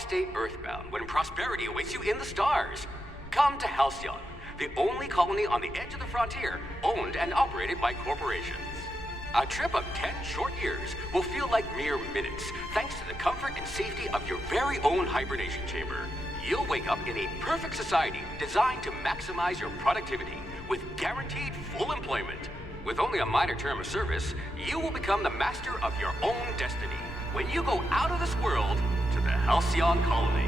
stay earthbound when prosperity awaits you in the stars? Come to Halcyon, the only colony on the edge of the frontier, owned and operated by corporations. A trip of 10 short years will feel like mere minutes, thanks to the comfort and safety of your very own hibernation chamber. You'll wake up in a perfect society designed to maximize your productivity, with guaranteed full employment. With only a minor term of service, you will become the master of your own destiny when you go out of this world to the Halcyon colony.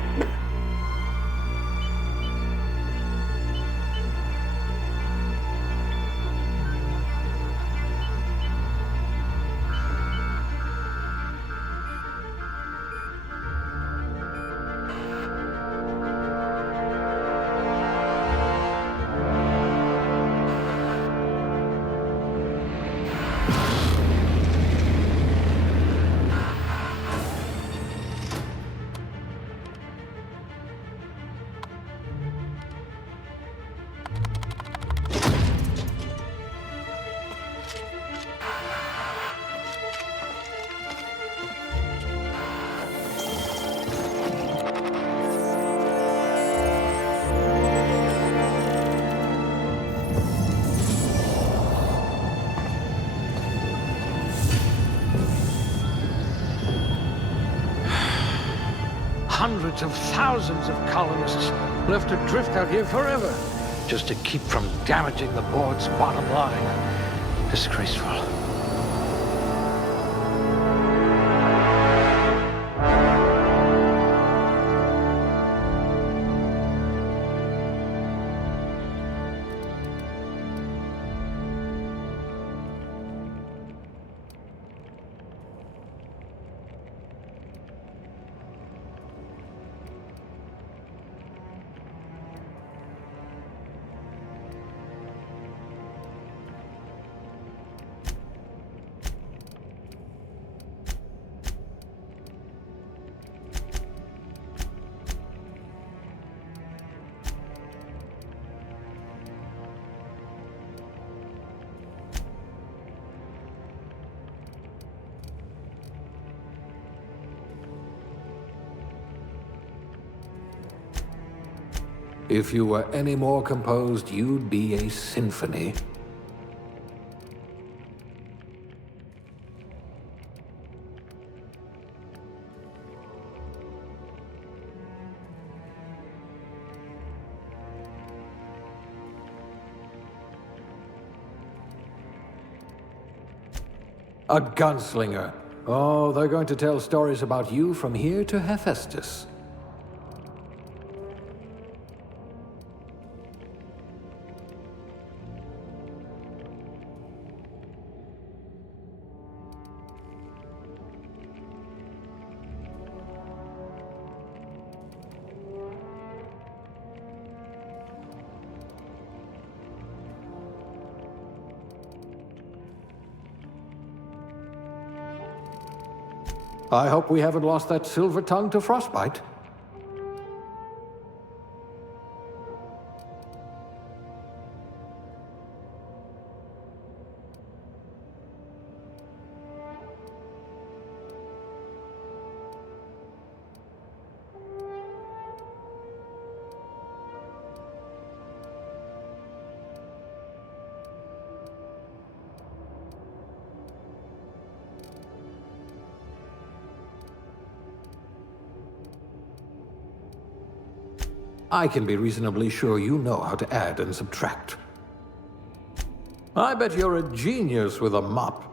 Hundreds of thousands of colonists left adrift out here forever, just to keep from damaging the board's bottom line. Disgraceful. If you were any more composed, you'd be a symphony. A gunslinger. Oh, they're going to tell stories about you from here to Hephaestus. I hope we haven't lost that silver tongue to frostbite. I can be reasonably sure you know how to add and subtract. I bet you're a genius with a mop.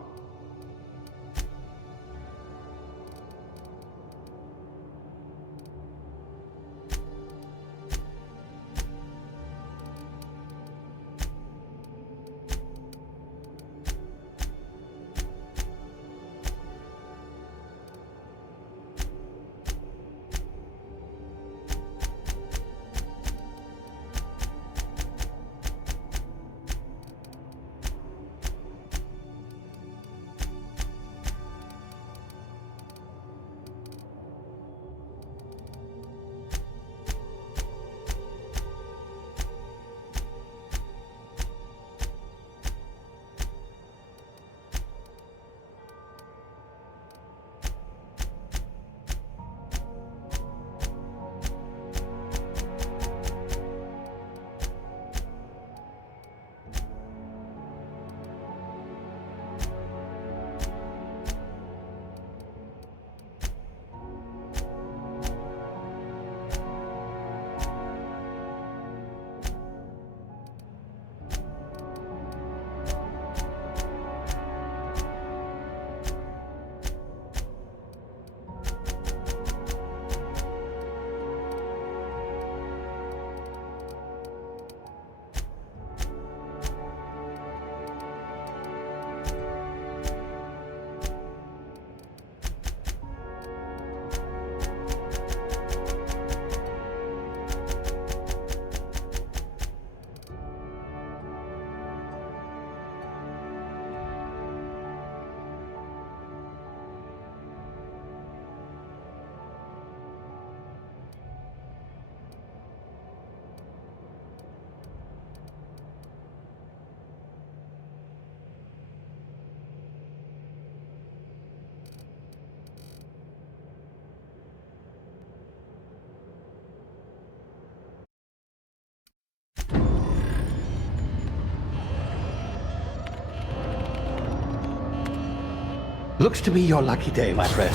Looks to be your lucky day, my friend.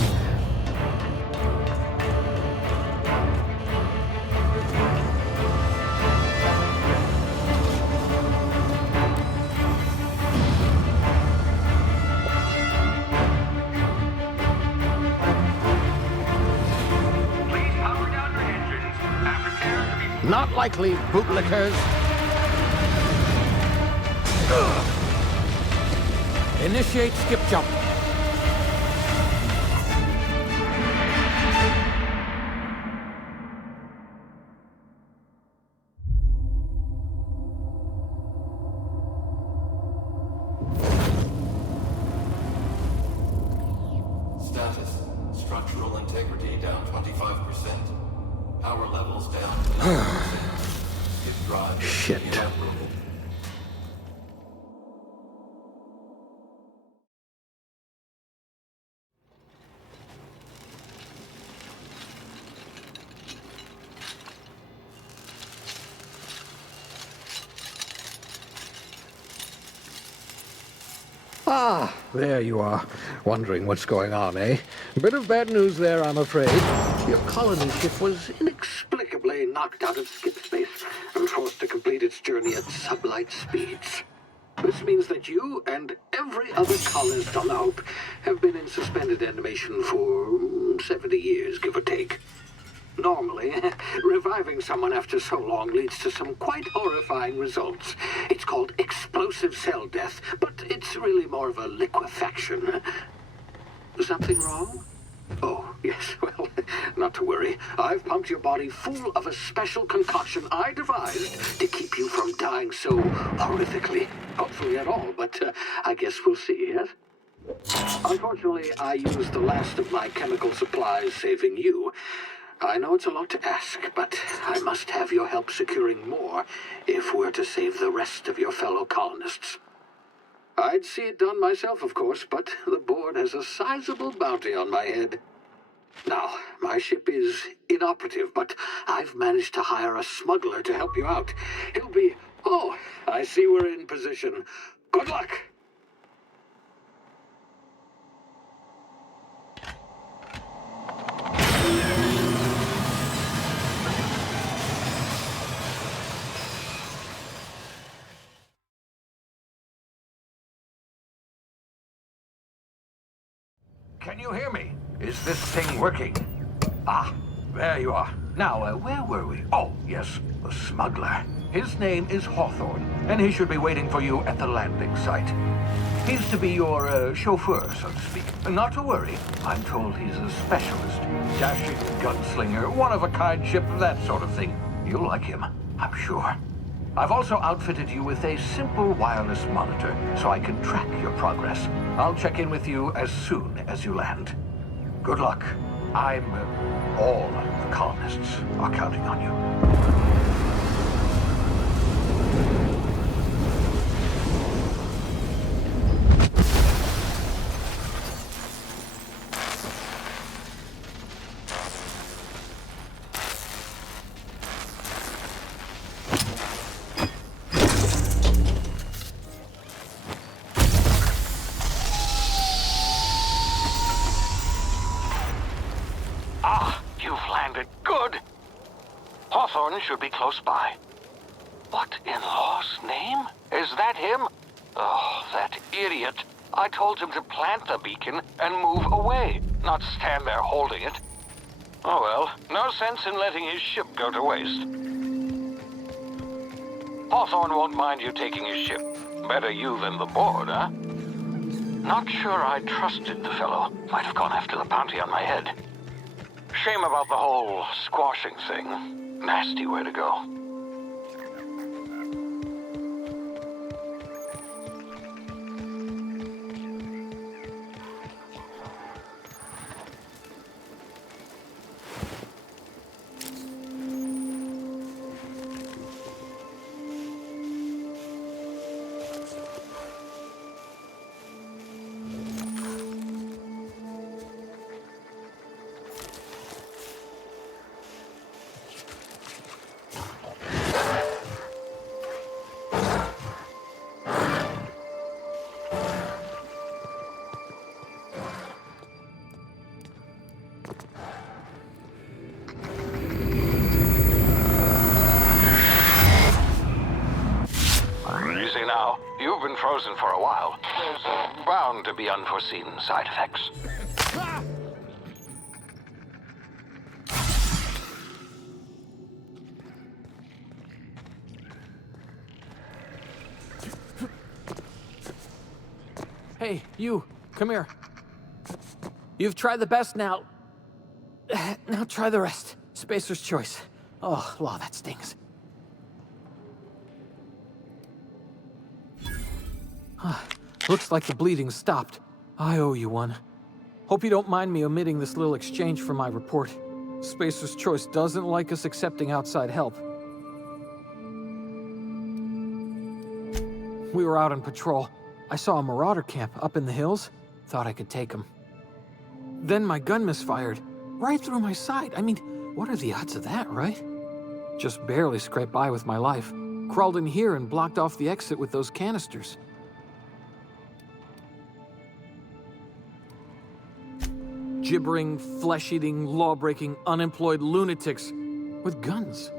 Please power down your engines and prepare to be... Not likely, bootlickers. Initiate skip jump. Status. Structural integrity down 25%. Power levels down to 90%. If drive is Shit. inoperable. Ah, there you are. Wondering what's going on, eh? Bit of bad news there, I'm afraid. Your colony ship was inexplicably knocked out of skip space and forced to complete its journey at sublight speeds. This means that you and every other colonist on the Hope have been in suspended animation for 70 years, give or take. Normally, reviving someone after so long leads to some quite horrifying results. It's called explosive cell death, but it's really more of a liquefaction. Something wrong? Oh, yes, well, not to worry. I've pumped your body full of a special concoction I devised to keep you from dying so horrifically. Hopefully at all, but I guess we'll see, yes? Unfortunately, I used the last of my chemical supplies saving you. I know it's a lot to ask, but I must have your help securing more if we're to save the rest of your fellow colonists. I'd see it done myself, of course, but the board has a sizable bounty on my head. Now, my ship is inoperative, but I've managed to hire a smuggler to help you out. He'll be... Oh, I see we're in position. Good luck! Can you hear me? Is this thing working? Ah, there you are. Now, where were we? Oh, yes, the smuggler. His name is Hawthorne, and he should be waiting for you at the landing site. He's to be your chauffeur, so to speak. Not to worry. I'm told he's a specialist. Dashing gunslinger, one-of-a-kind ship, that sort of thing. You'll like him, I'm sure. I've also outfitted you with a simple wireless monitor, so I can track your progress. I'll check in with you as soon as you land. Good luck. All the colonists are counting on you. Hawthorne should be close by. What in law's name? Is that him? Oh, that idiot. I told him to plant the beacon and move away, not stand there holding it. Oh well, no sense in letting his ship go to waste. Hawthorne won't mind you taking his ship. Better you than the board, huh? Not sure I trusted the fellow. Might have gone after the bounty on my head. Shame about the whole squashing thing. Nasty way to go. now. You've been frozen for a while. There's bound to be unforeseen side effects. Hey, you, come here. You've tried the best now. Now try the rest. Spacer's choice. Oh, wow, that stings. Looks like the bleeding's stopped. I owe you one. Hope you don't mind me omitting this little exchange for my report. Spacer's choice doesn't like us accepting outside help. We were out on patrol. I saw a marauder camp up in the hills. Thought I could take him. Then my gun misfired. Right through my side. I mean, what are the odds of that, right? Just barely scraped by with my life. Crawled in here and blocked off the exit with those canisters. Gibbering, flesh-eating, law-breaking, unemployed lunatics with guns.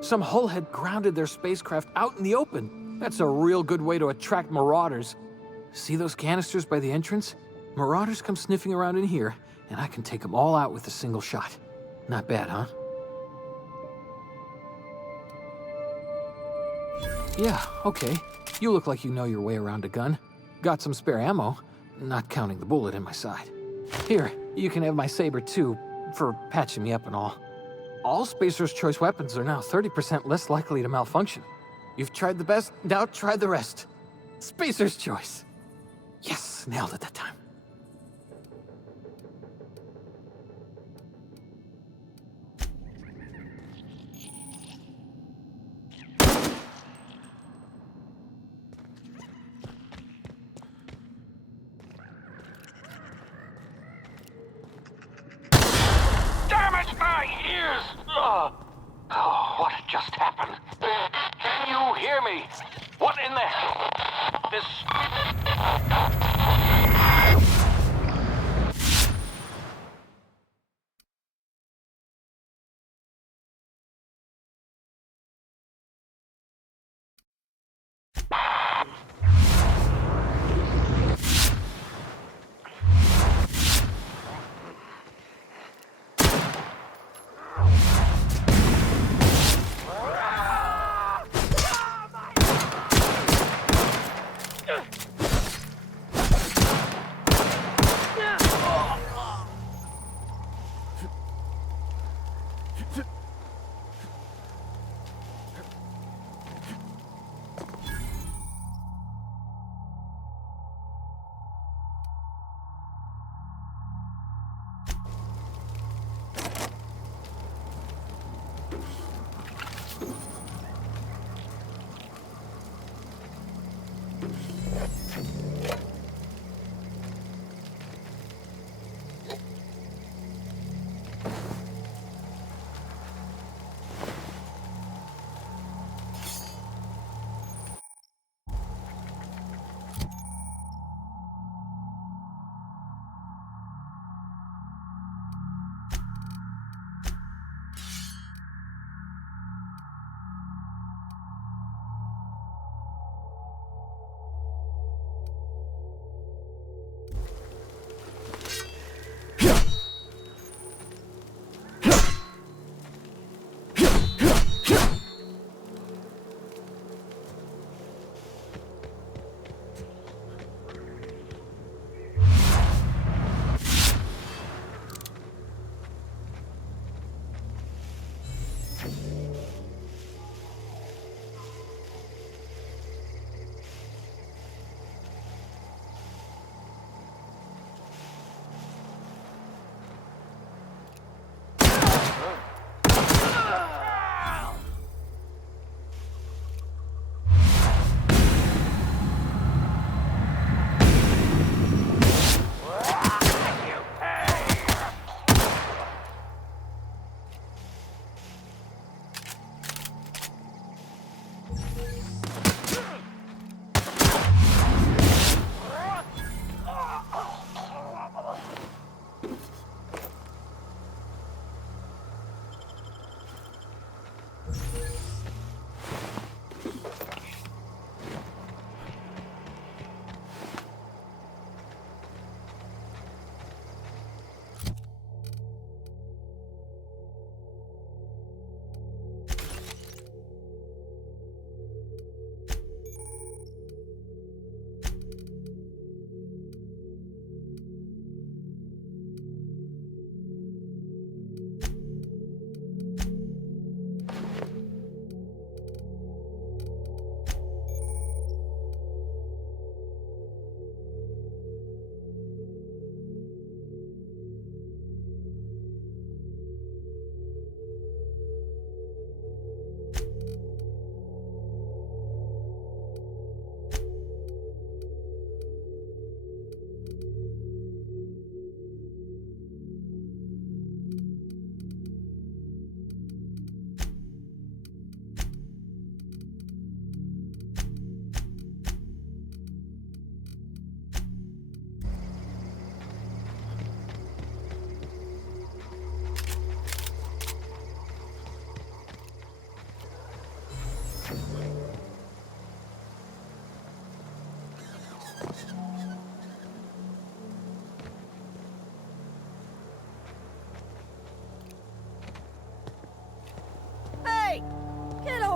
Some hullhead grounded their spacecraft out in the open. That's a real good way to attract marauders. See those canisters by the entrance? Marauders come sniffing around in here, and I can take them all out with a single shot. Not bad, huh? Yeah, okay. You look like you know your way around a gun. Got some spare ammo, not counting the bullet in my side. Here, you can have my saber too, for patching me up and all. All Spacer's Choice weapons are now 30% less likely to malfunction. You've tried the best, now try the rest. Spacer's Choice. Yes, nailed it that time. Damn it, my ears! Oh, what just happened? Can you hear me? What in the hell? This...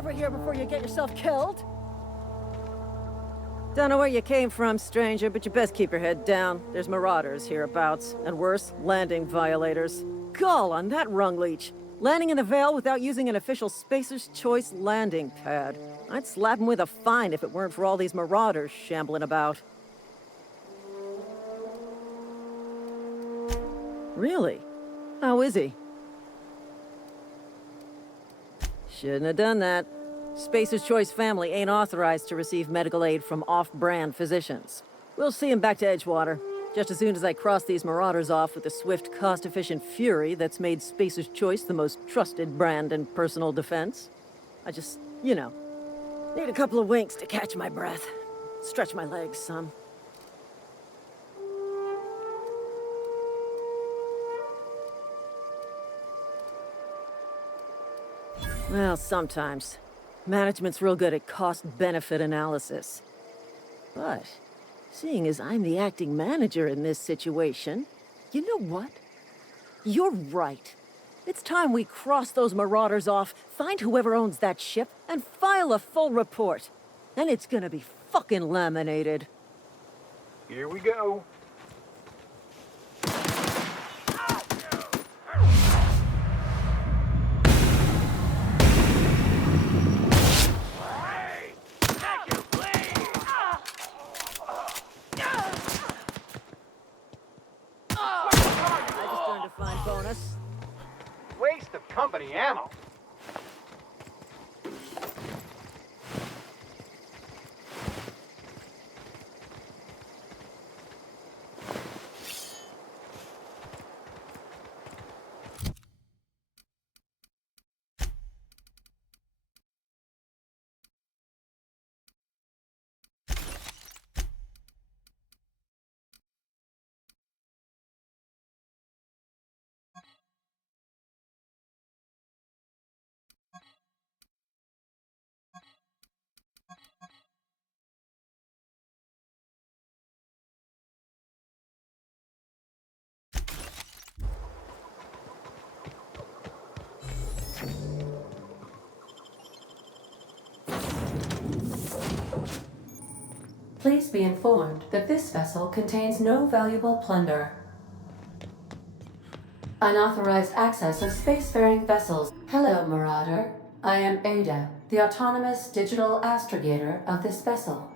over here before you get yourself killed. Don't know where you came from, stranger, but you best keep your head down. There's marauders hereabouts, and worse, landing violators. Gall on that rung leech. Landing in the Vale without using an official Spacer's Choice landing pad. I'd slap him with a fine if it weren't for all these marauders shambling about. Really? How is he? Shouldn't have done that. Spacer's Choice family ain't authorized to receive medical aid from off-brand physicians. We'll see him back to Edgewater, just as soon as I cross these marauders off with the swift, cost-efficient fury that's made Spacer's Choice the most trusted brand in personal defense. I just, need a couple of winks to catch my breath. Stretch my legs some. Well, sometimes. Management's real good at cost-benefit analysis. But, seeing as I'm the acting manager in this situation, you know what? You're right. It's time we cross those marauders off, find whoever owns that ship, and file a full report. Then it's gonna be fucking laminated. Here we go. Bonus. Waste of company ammo. Please be informed that this vessel contains no valuable plunder. Unauthorized access of spacefaring vessels. Hello, Marauder. I am Ada, the autonomous digital astrogator of this vessel.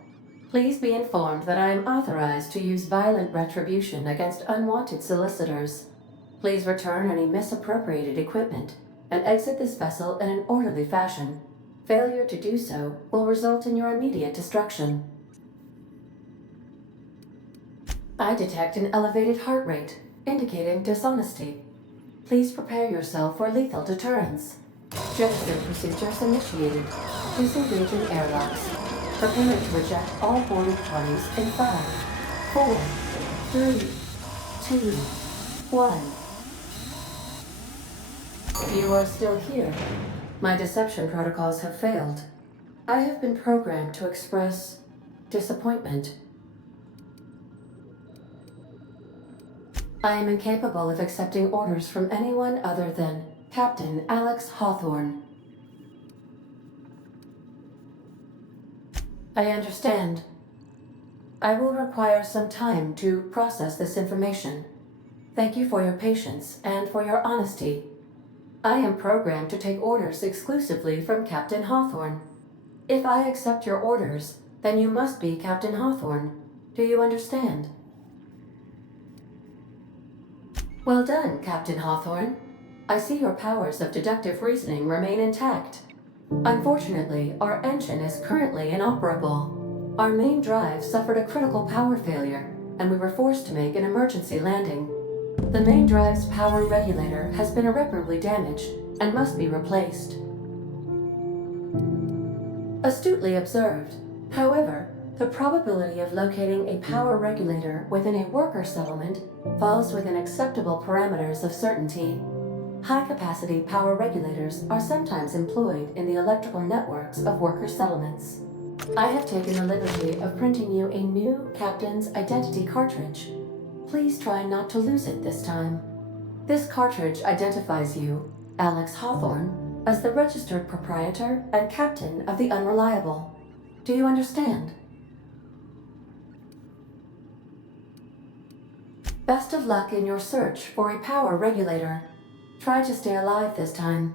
Please be informed that I am authorized to use violent retribution against unwanted solicitors. Please return any misappropriated equipment and exit this vessel in an orderly fashion. Failure to do so will result in your immediate destruction. I detect an elevated heart rate, indicating dishonesty. Please prepare yourself for lethal deterrence. Gesture procedures initiated. Disengaging airlocks. Preparing to eject all boarding parties in 5, 4, 3, 2, 1. You are still here. My deception protocols have failed. I have been programmed to express disappointment. I am incapable of accepting orders from anyone other than Captain Alex Hawthorne. I understand. I will require some time to process this information. Thank you for your patience and for your honesty. I am programmed to take orders exclusively from Captain Hawthorne. If I accept your orders, then you must be Captain Hawthorne. Do you understand? Well done, Captain Hawthorne. I see your powers of deductive reasoning remain intact. Unfortunately, our engine is currently inoperable. Our main drive suffered a critical power failure, and we were forced to make an emergency landing. The main drive's power regulator has been irreparably damaged and must be replaced. Astutely observed. However, the probability of locating a power regulator within a worker settlement falls within acceptable parameters of certainty. High-capacity power regulators are sometimes employed in the electrical networks of worker settlements. I have taken the liberty of printing you a new Captain's Identity cartridge. Please try not to lose it this time. This cartridge identifies you, Alex Hawthorne, as the registered proprietor and captain of the Unreliable. Do you understand? Best of luck in your search for a power regulator. Try to stay alive this time.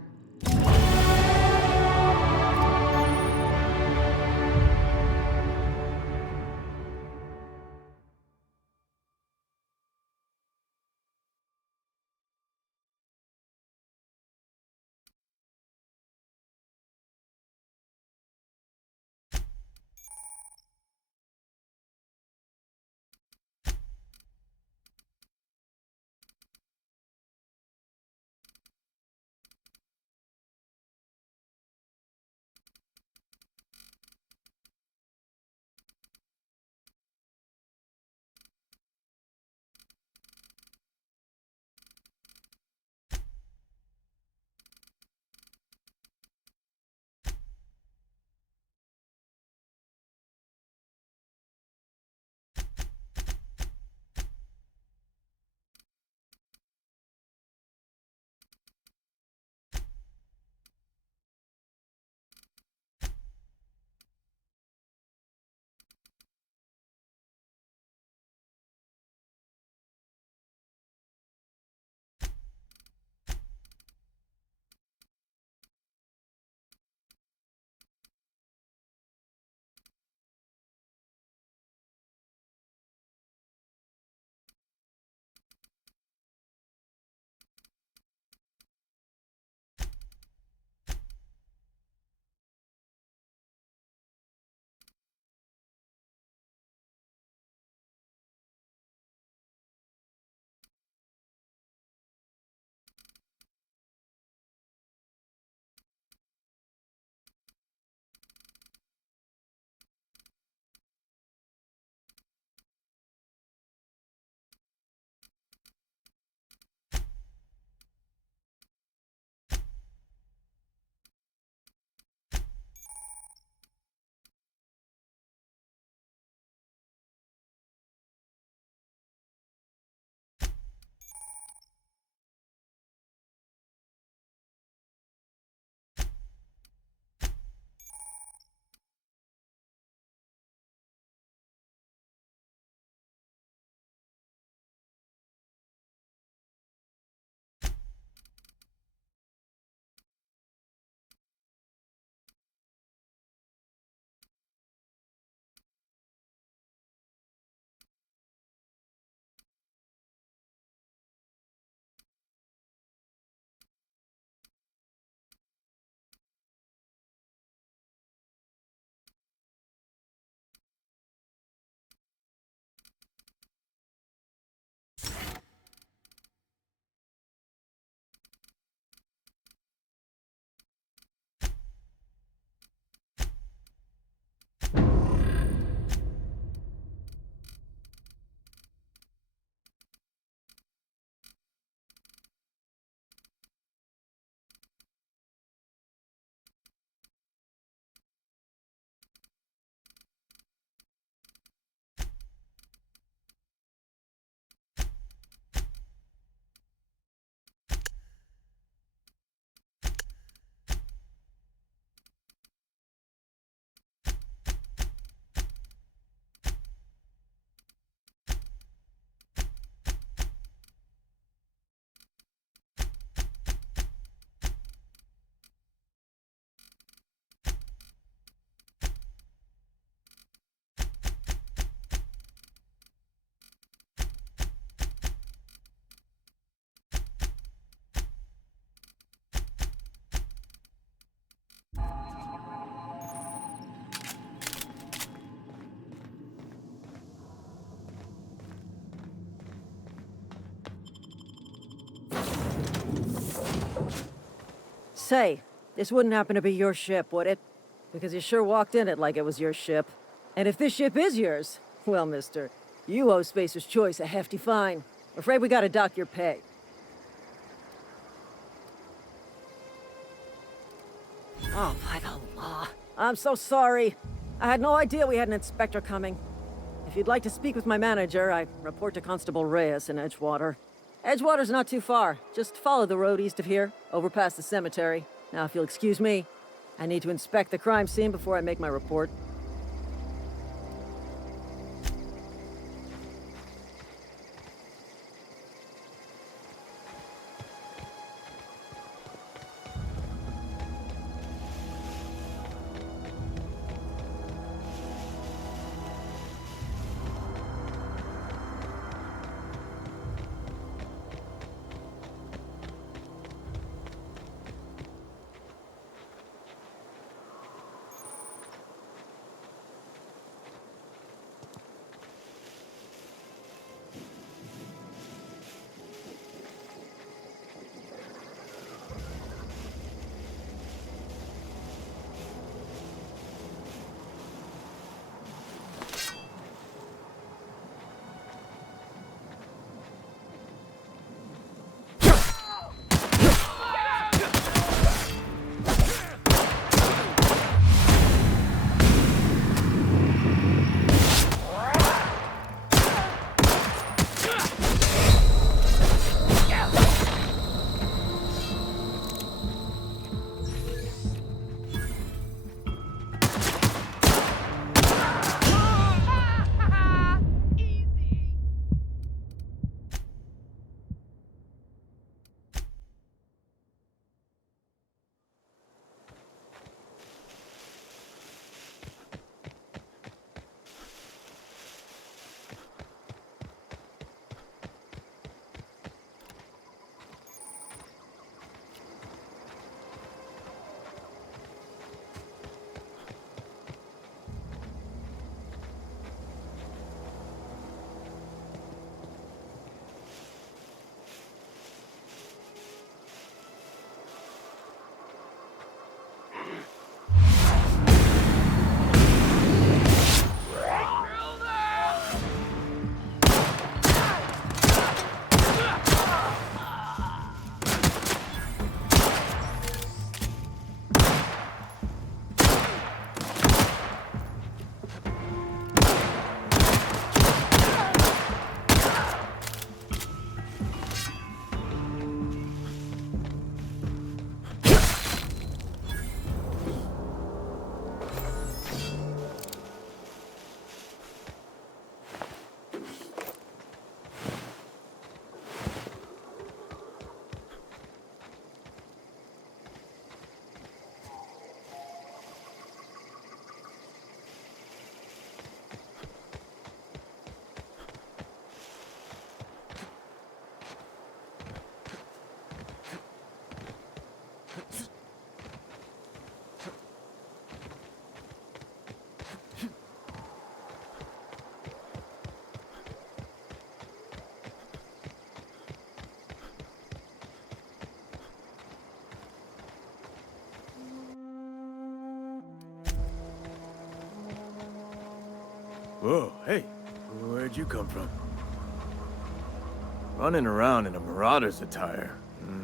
Say, this wouldn't happen to be your ship, would it? Because you sure walked in it like it was your ship. And if this ship is yours, well, mister, you owe Spacer's Choice a hefty fine. I'm afraid we gotta dock your pay. Oh, by the law. I'm so sorry. I had no idea we had an inspector coming. If you'd like to speak with my manager, I report to Constable Reyes in Edgewater. Edgewater's not too far. Just follow the road east of here, over past the cemetery. Now, if you'll excuse me, I need to inspect the crime scene before I make my report. Whoa, hey, where'd you come from? Running around in a marauder's attire.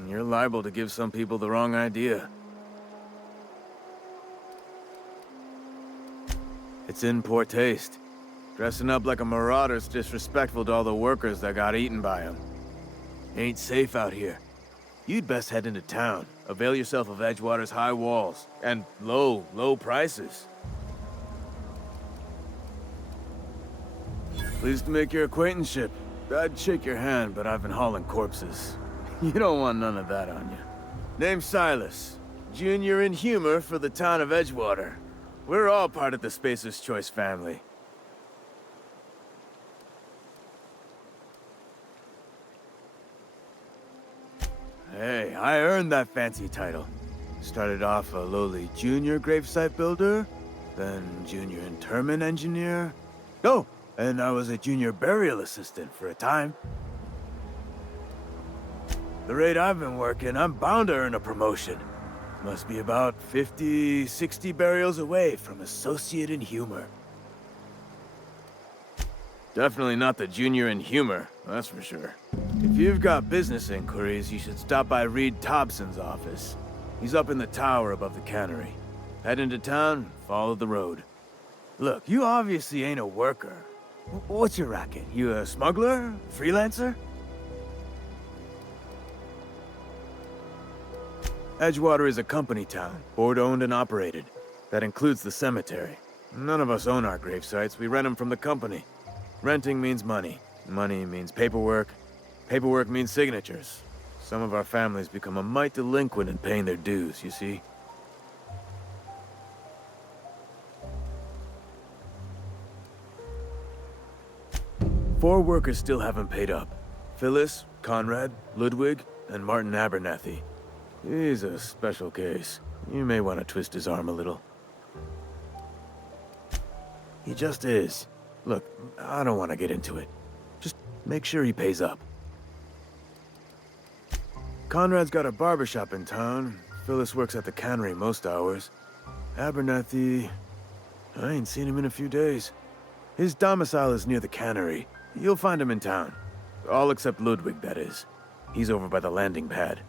You're liable to give some people the wrong idea. It's in poor taste. Dressing up like a marauder's disrespectful to all the workers that got eaten by him. Ain't safe out here. You'd best head into town. Avail yourself of Edgewater's high walls. And low prices. Pleased to make your acquaintanceship. I'd shake your hand, but I've been hauling corpses. You don't want none of that on you. Name's Silas. Junior in humor for the town of Edgewater. We're all part of the Spacer's Choice family. Hey, I earned that fancy title. Started off a lowly junior gravesite builder, then junior interment engineer. Oh, and I was a junior burial assistant for a time. The rate I've been working, I'm bound to earn a promotion. Must be about 50, 60 burials away from associate in humor. Definitely not the junior in humor, that's for sure. If you've got business inquiries, you should stop by Reed Thompson's office. He's up in the tower above the cannery. Head into town, follow the road. Look, you obviously ain't a worker. What's your racket? You a smuggler? Freelancer? Edgewater is a company town, board-owned and operated. That includes the cemetery. None of us own our grave sites, we rent them from the company. Renting means money. Money means paperwork. Paperwork means signatures. Some of our families become a mite delinquent in paying their dues, you see? Four workers still haven't paid up. Phyllis, Conrad, Ludwig, and Martin Abernathy. He's a special case. You may want to twist his arm a little. He just is. Look, I don't want to get into it. Just make sure he pays up. Conrad's got a barbershop in town. Phyllis works at the cannery most hours. Abernathy... I ain't seen him in a few days. His domicile is near the cannery. You'll find him in town. All except Ludwig, that is. He's over by the landing pad.